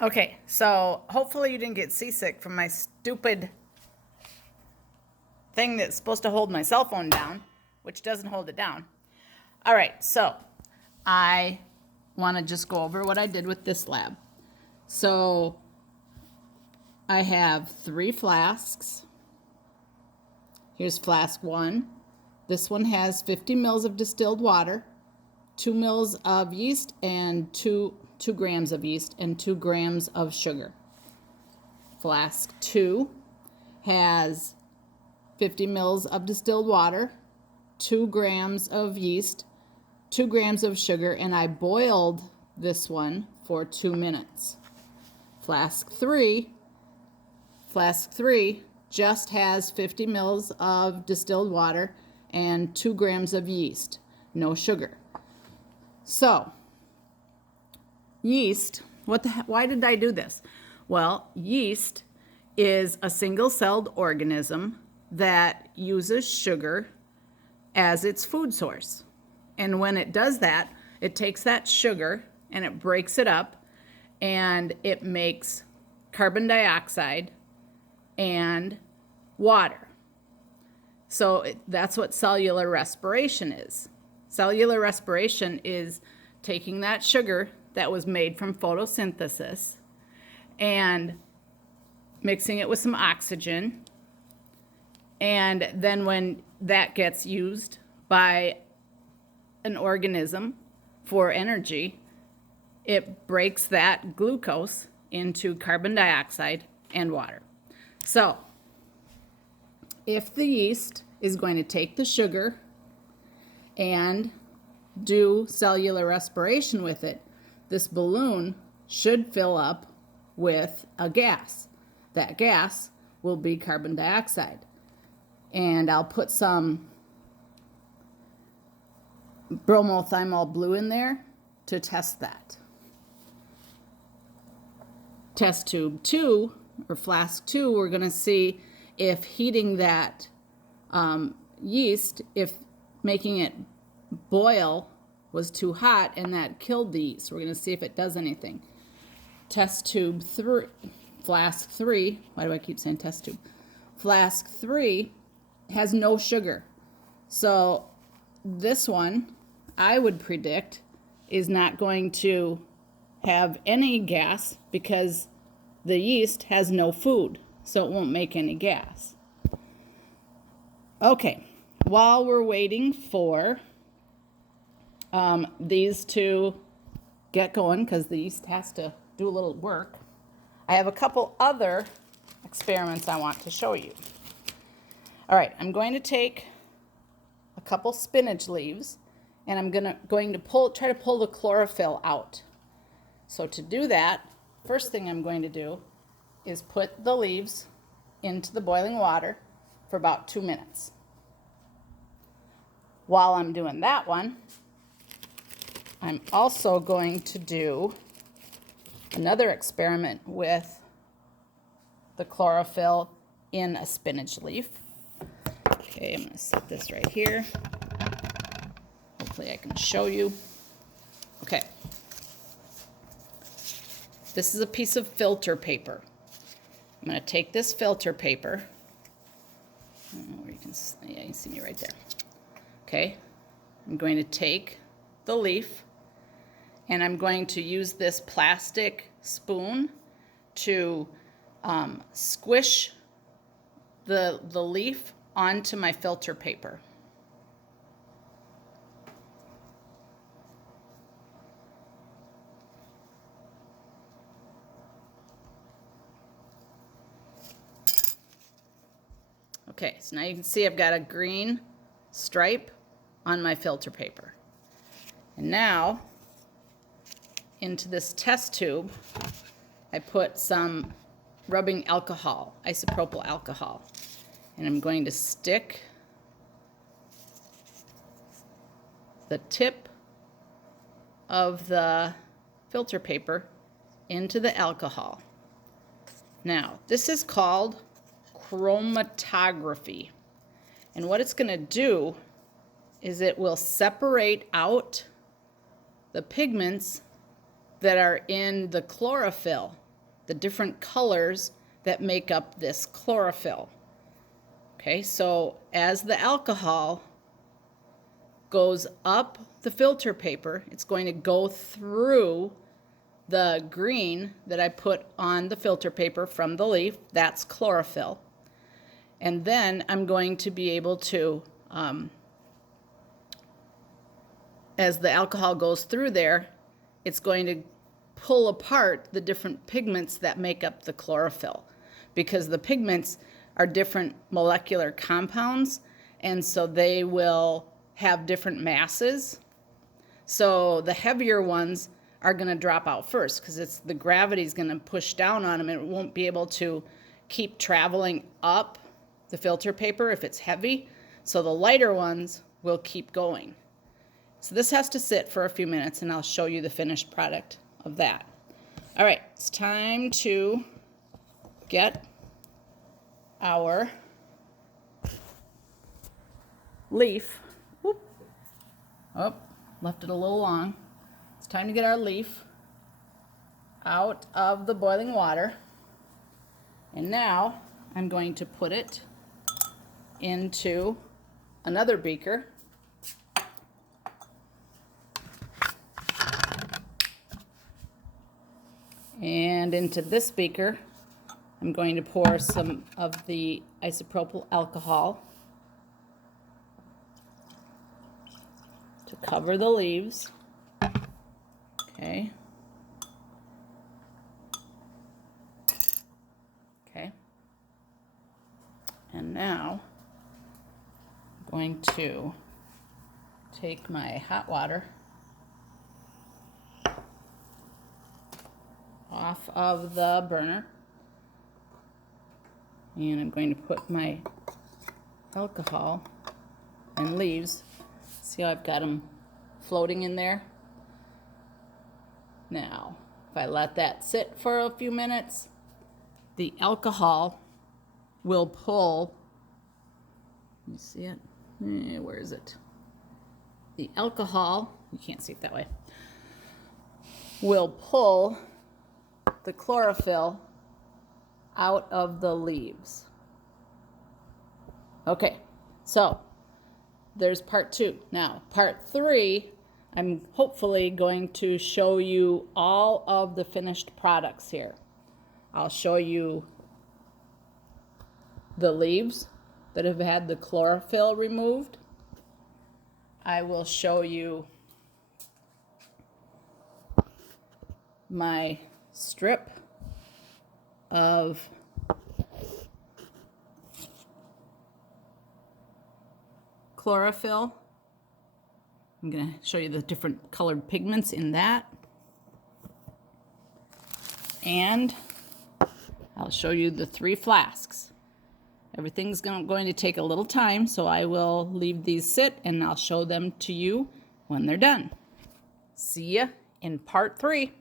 Okay, so hopefully you didn't get seasick from my stupid thing that's supposed to hold my cell phone down, which doesn't hold it down. All right, so I want to just go over what I did with this lab. So I have 3 flasks. Here's flask 1. This one has 50 mils of distilled water, 2 mils of yeast, and 2 grams of yeast, and 2 grams of sugar. Flask 2 has 50 mils of distilled water, 2 grams of yeast, 2 grams of sugar, and I boiled this one for 2 minutes. Flask 3 just has 50 mils of distilled water and 2 grams of yeast, no sugar. So, yeast, why did I do this? Well, yeast is a single-celled organism that uses sugar as its food source. And when it does that, it takes that sugar and it breaks it up and it makes carbon dioxide and water. So that's what cellular respiration is. Cellular respiration is taking that sugar that was made from photosynthesis and mixing it with some oxygen. And then when that gets used by an organism for energy, it breaks that glucose into carbon dioxide and water. So, if the yeast is going to take the sugar and do cellular respiration with it, this balloon should fill up with a gas. That gas will be carbon dioxide. And I'll put some bromothymol blue in there to test that. Test tube 2, or flask 2, we're going to see if heating that yeast, if making it boil was too hot and that killed the yeast. We're going to see if it does anything. Test tube 3, flask 3, why do I keep saying test tube? Flask 3 has no sugar. So this one, I would predict, is not going to have any gas because the yeast has no food, so it won't make any gas. Okay, while we're waiting for these to get going, because the yeast has to do a little work, I have a couple other experiments I want to show you. All right, I'm going to take a couple spinach leaves and I'm going to try to pull the chlorophyll out. So to do that, first thing I'm going to do is put the leaves into the boiling water for about 2 minutes. While I'm doing that one, I'm also going to do another experiment with the chlorophyll in a spinach leaf. Okay, I'm going to set this right here. Hopefully I can show you. Okay. This is a piece of filter paper. I'm going to take this filter paper. I don't know where you can see me right there. Okay. I'm going to take the leaf and I'm going to use this plastic spoon to squish the leaf onto my filter paper. Okay, so now you can see I've got a green stripe on my filter paper. And now, into this test tube, I put some rubbing alcohol, isopropyl alcohol. And I'm going to stick the tip of the filter paper into the alcohol. Now, this is called chromatography. And what it's going to do is it will separate out the pigments that are in the chlorophyll the different colors that make up this chlorophyll. Okay, so as the alcohol goes up the filter paper, it's going to go through the green that I put on the filter paper from the leaf. That's chlorophyll. And then I'm going to be able to, as the alcohol goes through there, it's going to pull apart the different pigments that make up the chlorophyll, because the pigments are different molecular compounds, and so they will have different masses. So the heavier ones are going to drop out first because it's the gravity is going to push down on them, and it won't be able to keep traveling up the filter paper if it's heavy. So the lighter ones will keep going. So this has to sit for a few minutes, and I'll show you the finished product of that. All right, it's time to get our leaf. Whoop. Oh, left it a little long. It's time to get our leaf out of the boiling water. And now I'm going to put it into another beaker. And into this beaker, I'm going to pour some of the isopropyl alcohol to cover the leaves. Okay. Okay. And now I'm going to take my hot water off of the burner, and I'm going to put my alcohol and leaves. See how I've got them floating in there? Now, if I let that sit for a few minutes, the alcohol will pull, you see it? Where is it? The alcohol, you can't see it that way, will pull the chlorophyll out of the leaves. Okay, so there's part 2. Now, part 3, I'm hopefully going to show you all of the finished products here. I'll show you the leaves that have had the chlorophyll removed. I will show you my strip of chlorophyll. I'm going to show you the different colored pigments in that. And I'll show you the 3 flasks. Everything's going to take a little time, so I will leave these sit and I'll show them to you when they're done. See ya in part 3.